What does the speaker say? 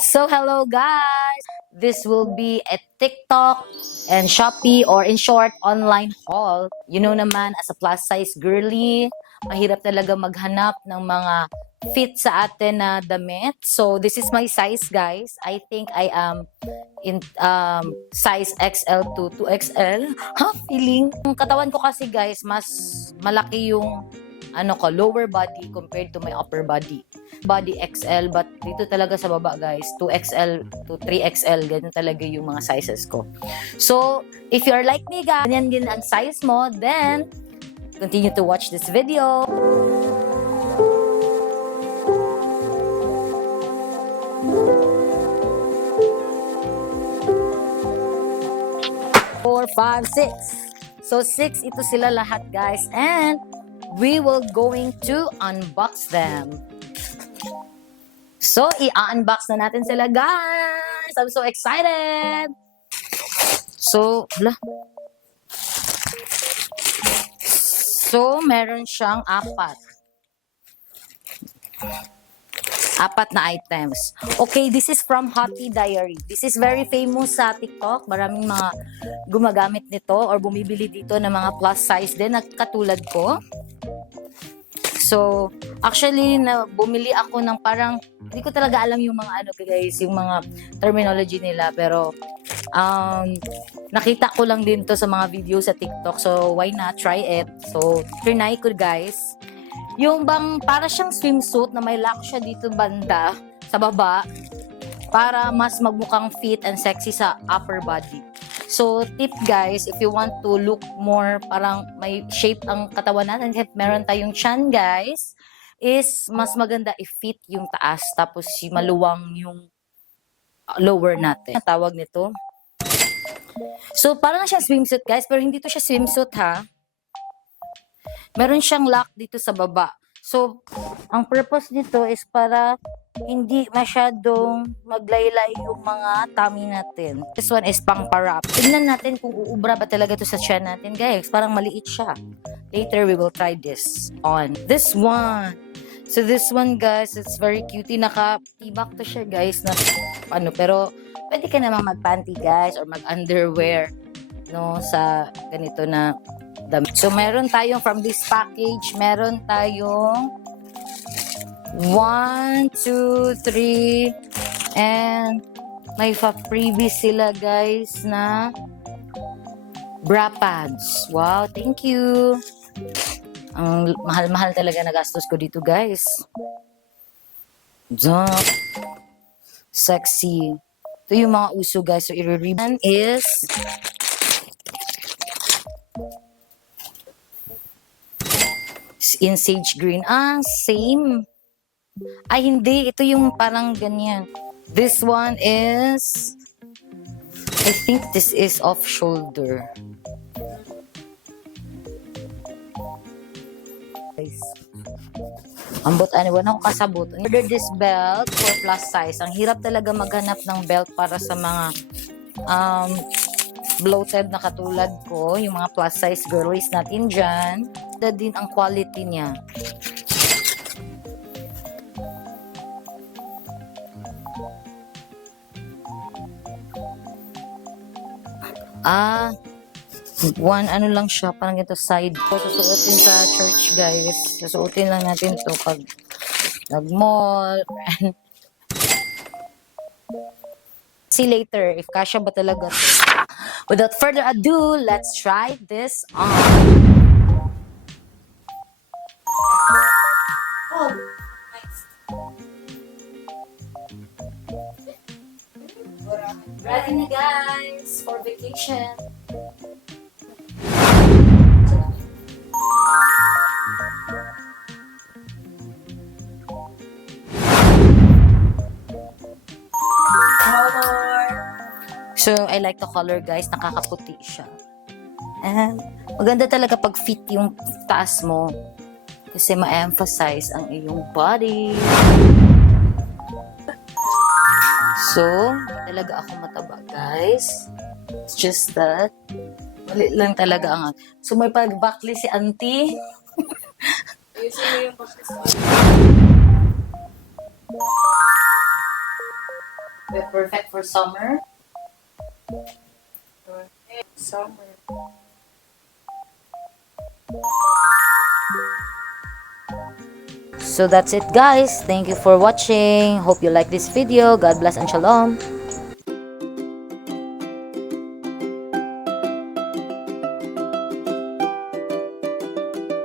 So hello guys, this will be a TikTok and Shopee or in short, online haul. You know naman, as a plus size girly, mahirap talaga maghanap ng mga fit sa atin na damit. So this is my size guys. I think I am in size XL to 2XL. Ha, feeling. Ang katawan ko kasi guys, mas malaki yung lower body compared to my upper body. Body XL, but dito talaga sa baba guys, 2XL to 3XL, ganyan talaga yung mga sizes ko. So, if you're like me guys, ganyan din ang size mo, then continue to watch this video. Four, five, six. So, 6 ito sila lahat guys, and we will going to unbox them. So, i-unbox na natin sila, guys! I'm so excited! So, meron siyang apat na items. Okay, this is from Hottie Diary. This is very famous sa TikTok. Maraming mga gumagamit nito or bumibili dito ng mga plus size din na katulad ko. So, actually, bumili ako ng parang, hindi ko talaga alam yung mga guys, yung mga terminology nila. Pero, nakita ko lang din to sa mga video sa TikTok. So, why not try it? So, trinay ko guys. Yung bang, para siyang swimsuit na may lock siya dito banda, sa baba, para mas magmukhang fit and sexy sa upper body. So, tip guys, if you want to look more parang may shape ang katawan natin, if meron tayong chan guys, is mas maganda i-fit yung taas, tapos maluwang yung lower natin. Ang tawag nito. So, parang siyang swimsuit guys, pero hindi to siya swimsuit ha. Meron siyang lock dito sa baba. So, ang purpose nito is para hindi masyadong maglaylay yung mga tummy natin. This one is pang parap. Tingnan natin kung uubra ba talaga to sa tiyan natin, guys. Parang maliit siya. Later, we will try this on. This one. So, this one, guys, it's very cutie. Naka-tibak to siya, guys. Pero, pwede ka namang mag-panty, guys, or mag-underwear, no, sa ganito na damit. So, meron tayong from this package, meron tayong 1, 2, 3, and may freebie sila guys na bra pads. Wow, thank you. Ang mahal-mahal talaga na gastos ko dito guys. Duh. Sexy. Ito yung mga uso guys. So, i-ribbon is in sage green. Same. Ay, hindi. Ito yung parang ganyan. This one is, I think this is off shoulder. Guys. Ambot, wala akong kasabot. Order this belt for plus size. Ang hirap talaga maghanap ng belt para sa mga bloated na katulad ko. Yung mga plus size girlies natin dyan. Din ang quality niya. One lang siya, parang ito side ko. Susuotin sa church guys. Susuotin lang natin to pag nag-mall. See later if kasya ba talaga. Without further ado, let's try this on. Oh, nice. Ready na guys for vacation. So, I like the color guys. Nakakaputi siya. And maganda talaga pag fit yung taas mo. Kasi ma-emphasize ang iyong body. So, talaga ako mataba guys. It's just that mali lang talaga ang. So, may pag-backlist si auntie. Ayusin mo yung backlist. Perfect for summer. Summer. So that's it guys. Thank you for watching. Hope you like this video. God bless and shalom.